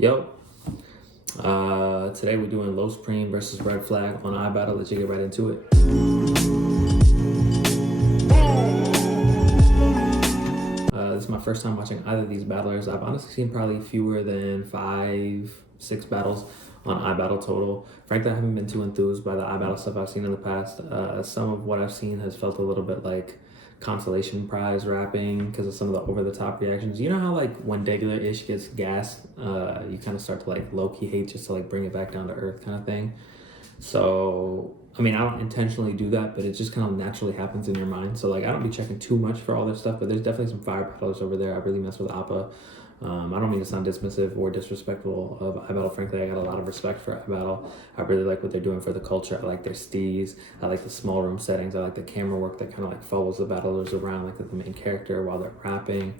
Yo, today we're doing Los Premee versus Red Flag on iBattle. Let's get right into it. This is my first time watching either of these battlers. I've honestly seen probably fewer than 5-6 battles on iBattle total. Frankly, I haven't been too enthused by the iBattle stuff I've seen in the past. Some of what I've seen has felt a little bit like consolation prize rapping because of some of the over-the-top reactions. You know how like when Degular-ish gets gassed, you kind of start to like low-key hate just to like bring it back down to earth kind of thing. So I mean, I don't intentionally do that, but it just kind of naturally happens in your mind. So like I don't be checking too much for all this stuff, but there's definitely some fire battlers over there. I really mess with Appa. I don't mean to sound dismissive or disrespectful of iBattle. Frankly, I got a lot of respect for iBattle. I really like what they're doing for the culture. I like their steez. I like the small room settings. I like the camera work that kind of like follows the battlers around like the main character while they're rapping.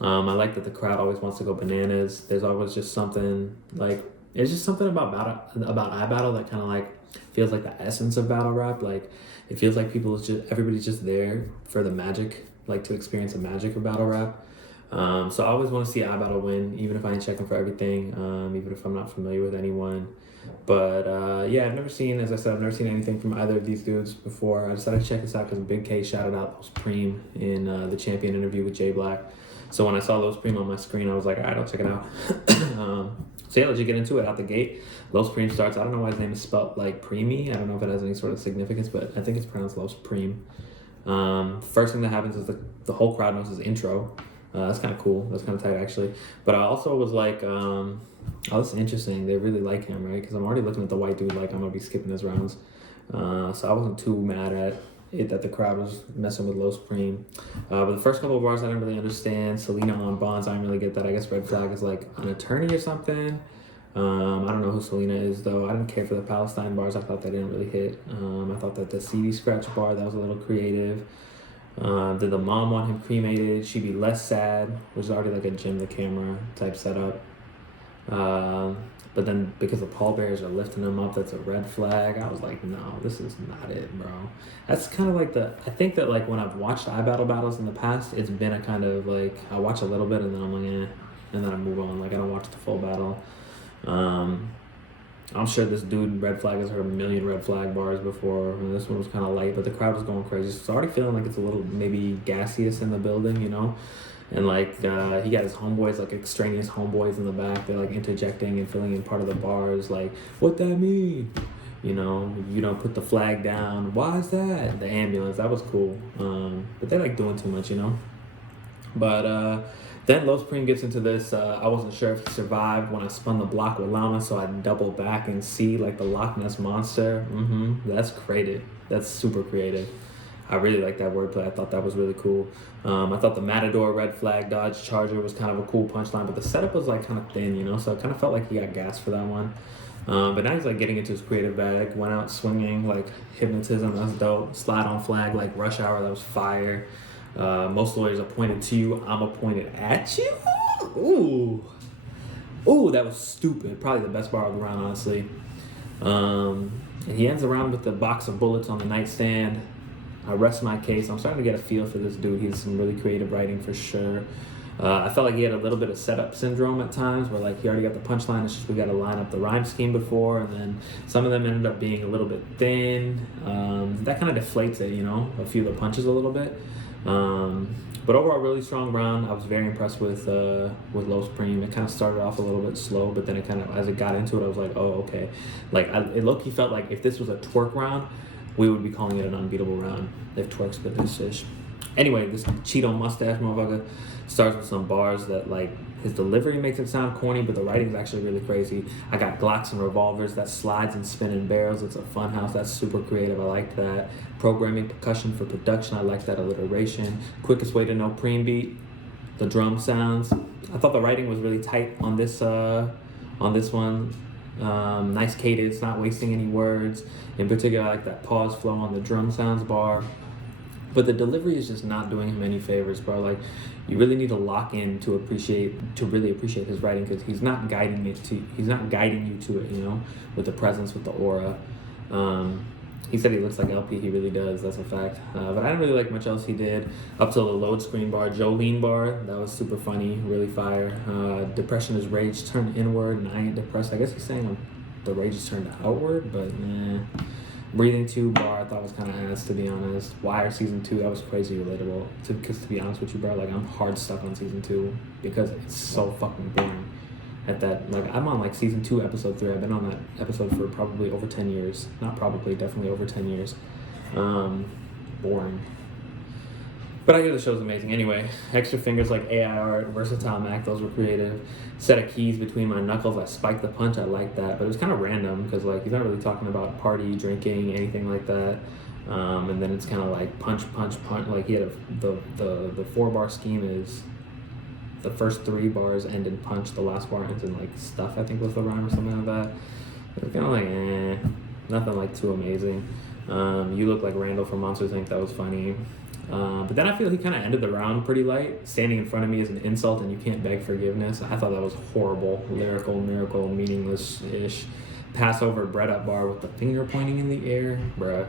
I like that the crowd always wants to go bananas. There's always just something like, it's just something about iBattle that kind of like feels like the essence of battle rap. Like it feels like everybody's just there for the magic, like to experience the magic of battle rap. So I always want to see iBattle win, even if I ain't checking for everything, even if I'm not familiar with anyone. But yeah, I've never seen anything from either of these dudes before. I decided to check this out because Bigg K shouted out Los Premee in the champion interview with J Black. So when I saw Los Premee on my screen, I was like, all right, I'll check it out. So yeah, let's just get into it out the gate. Los Premee starts. I don't know why his name is spelled like Preme. I don't know if it has any sort of significance, but I think it's pronounced Los Premee. First thing that happens is the whole crowd knows his intro. That's kind of cool. That's kind of tight, actually. But I also was like, oh, this is interesting. They really like him, right? Because I'm already looking at the white dude like I'm going to be skipping his rounds. So I wasn't too mad at it that the crowd was messing with Los Premee. But the first couple of bars I didn't really understand. Selena on Bonds, I didn't really get that. I guess Red Flag is like an attorney or something. I don't know who Selena is, though. I didn't care for the Palestine bars. I thought they didn't really hit. I thought that the CD scratch bar, that was a little creative. Did the mom want him cremated? She'd be less sad, which is already like a Jim the Camera type setup. But then because the pallbearers are lifting him up, that's a red flag. I was like, no, this is not it, bro. That's kind of like I think that like when I've watched iBattle battles in the past, it's been a kind of like, I watch a little bit and then I'm like, eh, and then I move on. Like I don't watch the full battle. I'm sure this dude, Red Flag, has heard a million Red Flag bars before, and this one was kind of light, but the crowd was going crazy. So it's already feeling like it's a little maybe gaseous in the building, you know? And like, he got his homeboys, like extraneous homeboys in the back. They're like interjecting and filling in part of the bars, like, what that mean? You know, put the flag down. Why is that? The ambulance, that was cool. But they're like doing too much, you know? But then Los Premee gets into this. I wasn't sure if he survived when I spun the block with Llama, so I double back and see like the Loch Ness Monster. That's creative. That's super creative. I really like that wordplay. I thought that was really cool. I thought the Matador Red Flag Dodge Charger was kind of a cool punchline, but the setup was like kind of thin, you know, so it kind of felt like he got gassed for that one. But now he's like getting into his creative bag. Went out swinging, like hypnotism, that's dope. Slide on flag, like Rush Hour, that was fire. Most lawyers are pointed to you. I'm pointed at you. Ooh, that was stupid. Probably the best bar of the round, honestly. And he ends the round with the box of bullets on the nightstand. I rest my case. I'm starting to get a feel for this dude. He has some really creative writing for sure. I felt like he had a little bit of setup syndrome at times where like he already got the punchline. It's just we got to line up the rhyme scheme before, and then some of them ended up being a little bit thin. That kind of deflates it, you know, a few of the punches a little bit. But overall, really strong round. I was very impressed with Los Premee. It kind of started off a little bit slow, but then it kind of, as it got into it, I was like, oh, okay. Like it low-key felt like if this was a twerk round, we would be calling it an unbeatable round if twerk spit this fish. Anyway, this Cheeto mustache motherfucker starts with some bars that like his delivery makes it sound corny, but the writing is actually really crazy. I got Glocks and revolvers that slides and spinning barrels. It's a fun house. That's super creative. I like that. Programming percussion for production. I like that alliteration. Quickest way to know Preme beat. The drum sounds. I thought the writing was really tight on this one. Nice cadence, not wasting any words. In particular, I like that pause flow on the drum sounds bar. But the delivery is just not doing him any favors, bro. Like, you really need to lock in to really appreciate his writing, because he's not guiding you to it, you know, with the presence, with the aura. He said he looks like LP. He really does. That's a fact. But I didn't really like much else he did up till the load screen bar, Jolene bar. That was super funny, really fire. Depression is rage turned inward, and I ain't depressed. I guess he's saying the rage is turned outward, but nah. Breathing 2 bar I thought was kind of ass, to be honest. Wire season 2, that was crazy relatable. Because to be honest with you, bro, like I'm hard stuck on season 2 because it's so fucking boring. At that, like I'm on like season 2, episode 3. I've been on that episode for probably over 10 years. Not probably, definitely over 10 years. Boring. But I hear the show's amazing. Anyway, extra fingers like AI art, versatile Mac, those were creative. Set of keys between my knuckles, I spiked the punch, I like that. But it was kind of random because like he's not really talking about party, drinking, anything like that. And then it's kind of like punch, like he had the 4-bar scheme is the first 3 bars end in punch, the last bar ends in like stuff, I think was the rhyme or something like that. It was kind of like nothing like too amazing. You look like Randall from Monsters Inc. That was funny. But then I feel he kind of ended the round pretty light. Standing in front of me is an insult and you can't beg forgiveness. I thought that was horrible. Lyrical, miracle, meaningless-ish. Passover, bread up bar with the finger pointing in the air. Bruh.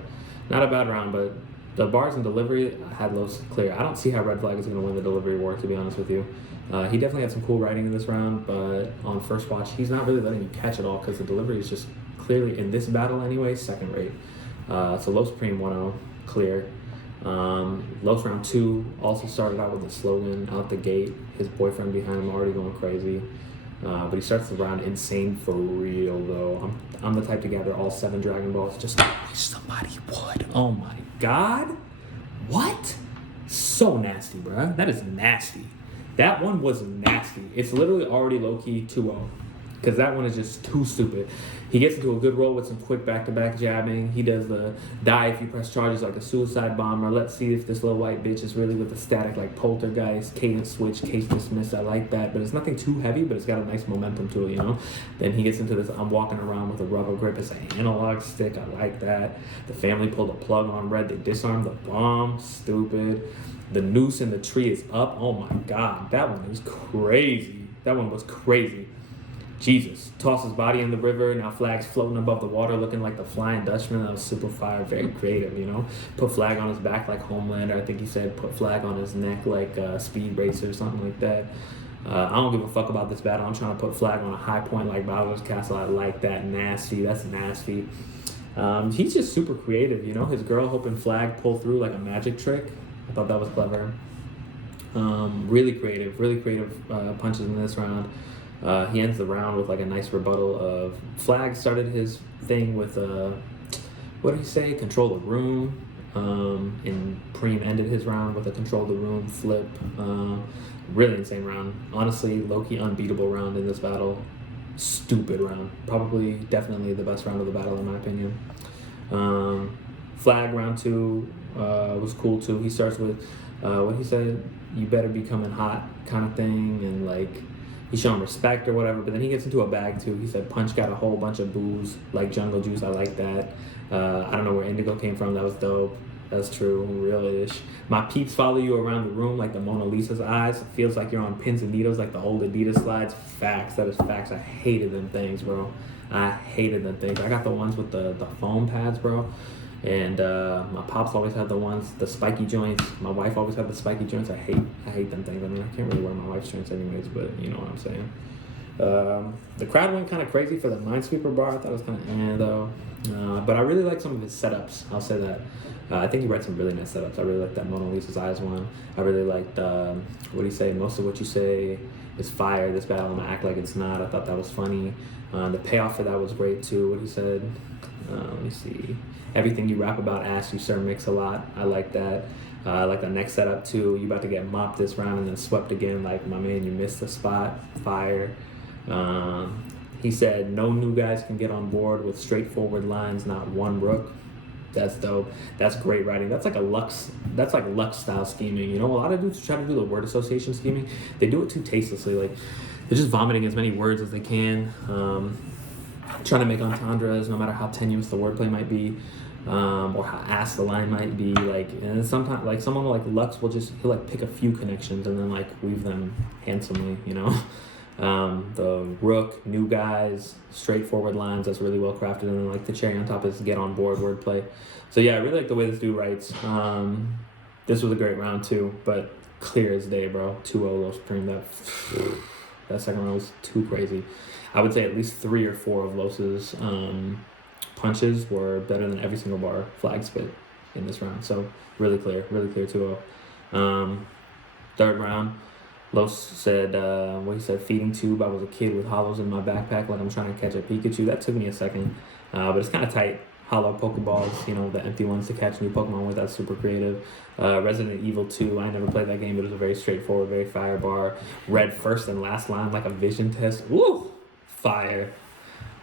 Not a bad round, but the bars and delivery, I had those clear. I don't see how Red Flag is going to win the delivery war, to be honest with you. He definitely had some cool writing in this round, but on first watch, he's not really letting you catch it all because the delivery is just clearly, in this battle anyway, second rate. So Los Premee 1-0, clear. Los round 2 also started out with a slogan out the gate. His boyfriend behind him already going crazy. But he starts the round insane for real, though. I'm the type to gather all 7 Dragon Balls just to wish somebody would. Oh my god. What? So nasty, bruh. That is nasty. That one was nasty. It's literally already low-key 2-0. Because that one is just too stupid. He gets into a good roll with some quick back-to-back jabbing. He does the die if you press charges like a suicide bomber. Let's see if this little white bitch is really with the static like poltergeist, cadence switch, case dismissed. I like that. But it's nothing too heavy, but it's got a nice momentum to it, you know? Then he gets into this, I'm walking around with a rubber grip. It's an analog stick. I like that. The family pulled a plug on red. They disarmed the bomb. Stupid. The noose in the tree is up. Oh my god. That one is crazy. That one was crazy. Jesus. Toss his body in the river. Now Flag's floating above the water looking like the Flying Dutchman. That was super fire. Very creative, you know? Put Flag on his back like Homelander. I think he said put Flag on his neck like Speed Racer or something like that. I don't give a fuck about this battle. I'm trying to put Flag on a high point like Bowser's Castle. I like that. Nasty. That's nasty. He's just super creative, you know? His girl hoping Flag pull through like a magic trick. I thought that was clever. Really creative punches in this round. He ends the round with like a nice rebuttal of Flag started his thing with what did he say? Control the room. And Preme ended his round with a control the room flip. Really insane round. Honestly, low-key unbeatable round in this battle. Stupid round. Probably, definitely the best round of the battle in my opinion. Flag round 2 was cool too. He starts with what he said, you better be coming hot kind of thing, and like he's showing respect or whatever, but then he gets into a bag too. He said Punch got a whole bunch of booze like Jungle Juice. I like that. I don't know where Indigo came from. That was dope. That's true. Real-ish. My peeps follow you around the room like the Mona Lisa's eyes. It feels like you're on pins and needles like the old Adidas slides. Facts. That is facts. I hated them things, bro. I hated them things. I got the ones with the foam pads, bro. And my pops always had the ones, the spiky joints. My wife always had the spiky joints. I hate them things. I mean, I can't really wear my wife's joints anyways, but you know what I'm saying. The crowd went kind of crazy for the Minesweeper bar. I thought it was kind of though. But I really like some of his setups. I'll say that. I think he read some really nice setups. I really like that Mona Lisa's Eyes one. I really liked, what do you say? Most of what you say is fire. This battle, I'm gonna act like it's not. I thought that was funny. The payoff for that was great too. What he said. Let me see. Everything you rap about ass you sir mix a lot. I like that. I like the next setup too. You about to get mopped this round and then swept again. Like, my man, you missed the spot. Fire. He said no new guys can get on board with straightforward lines, not one rook. That's dope. That's great writing. That's like Lux style scheming. You know, a lot of dudes try to do the word association scheming. They do it too tastelessly. Like, they're just vomiting as many words as they can. Trying to make entendres, no matter how tenuous the wordplay might be, or how ass the line might be. Like, and sometimes, like, someone like Lux will he'll like pick a few connections and then like weave them handsomely, you know. The Rook, new guys, straightforward lines, that's really well crafted, and then like the cherry on top is get on board wordplay. So yeah, I really like the way this dude writes. This was a great round too, but clear as day, bro. 2-0 Los Premee. That second round was too crazy. I would say at least 3 or 4 of Los's punches were better than every single bar flag spit in this round. So really clear 2-0. Third round, Los said, what he said, feeding tube. I was a kid with hollows in my backpack like I'm trying to catch a Pikachu. That took me a second, but it's kind of tight. Hollow Pokeballs, you know, the empty ones to catch new Pokemon with. That's super creative. Resident Evil 2, I never played that game, but it was a very straightforward, very fire bar. Red first and last line like a vision test. Woo! Fire.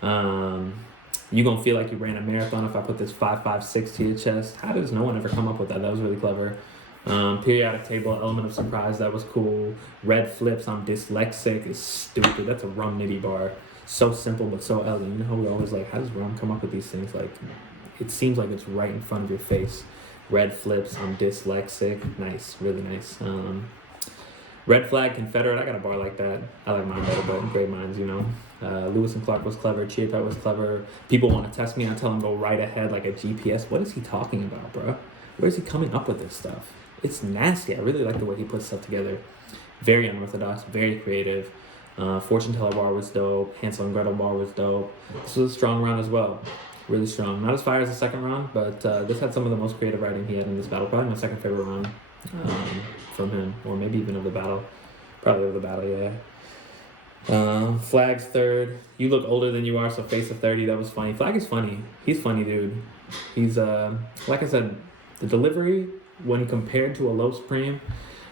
You gonna feel like you ran a marathon if I put this 5.56 to your chest. How does no one ever come up with that? That was really clever. Periodic table, element of surprise, that was cool. Red flips, I'm dyslexic, is stupid. That's a rum nitty bar. So simple but so elegant. You know how we always like, how does rum come up with these things? Like, it seems like it's right in front of your face. Red flips, I'm dyslexic. Nice, really nice. Red flag, Confederate, I got a bar like that. I like mine better, but great minds, you know. Lewis and Clark was clever. Cheetah was clever. People want to test me. I tell them go right ahead like a GPS. What is he talking about, bro? Where is he coming up with this stuff? It's nasty. I really like the way he puts stuff together. Very unorthodox, very creative. Fortune Teller bar was dope. Hansel and Gretel bar was dope. This was a strong round as well. Really strong. Not as fire as the second round, but this had some of the most creative writing he had in this battle. Probably my second favorite round from him, or maybe even of the battle. Probably of the battle, yeah. Flag's third. You look older than you are, so face of 30. That was funny. Flag is funny. He's funny, dude. He's, like I said, the delivery, when compared to a Los Preme,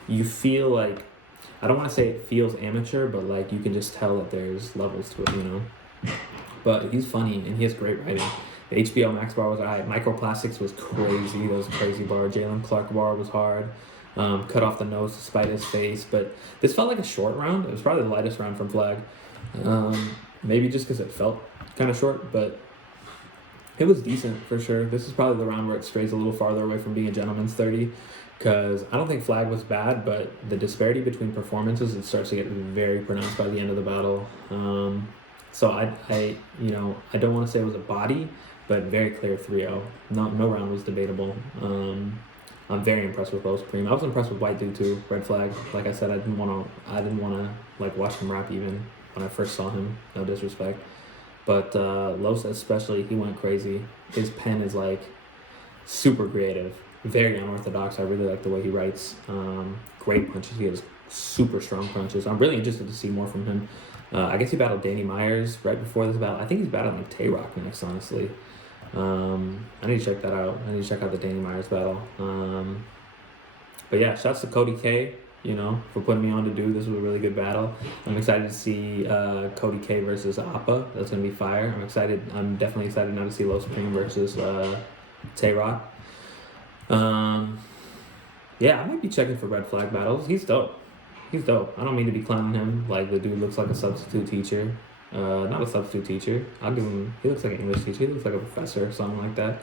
you feel like, I don't want to say it feels amateur, but like you can just tell that there's levels to it, you know. But he's funny and he has great writing. The HBO Max bar was alright. Microplastics was crazy. That was a crazy bar. Jalen Clark bar was hard. Cut off the nose to spite his face. But this felt like a short round. It was probably the lightest round from Flag. Maybe just because it felt kind of short, but it was decent for sure. This is probably the round where it strays a little farther away from being a gentleman's 30. Because I don't think Flag was bad, but the disparity between performances, it starts to get very pronounced by the end of the battle. So I you know, I don't want to say it was a body, but very clear 3-0. No round was debatable. I'm very impressed with Los Premee. I was impressed with White Dude too. Red Flag. Like I said, I didn't want to like watch him rap even when I first saw him. No disrespect, but Los especially, he went crazy. His pen is like super creative. Very unorthodox. I really like the way he writes. Great punches. He has super strong punches. I'm really interested to see more from him. I guess he battled Danny Myers right before this battle. I think he's battling Tay-Rock next, honestly. I need to check that out. I need to check out the Danny Myers battle. But yeah, shouts to Cody K, you know, for putting me on to do. This was a really good battle. I'm excited to see Cody K versus Appa. That's going to be fire. I'm definitely excited now to see Los Premee versus Tay-Rock. Yeah, I might be checking for red flag battles. He's dope. I don't mean to be clowning him. Like, the dude looks like a substitute teacher. Not a substitute teacher. I'll give him, he looks like an English teacher. He looks like a professor or something like that.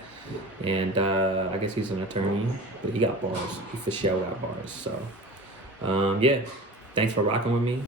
And I guess he's an attorney, but he got bars. He for sure got bars. So, yeah, thanks for rocking with me.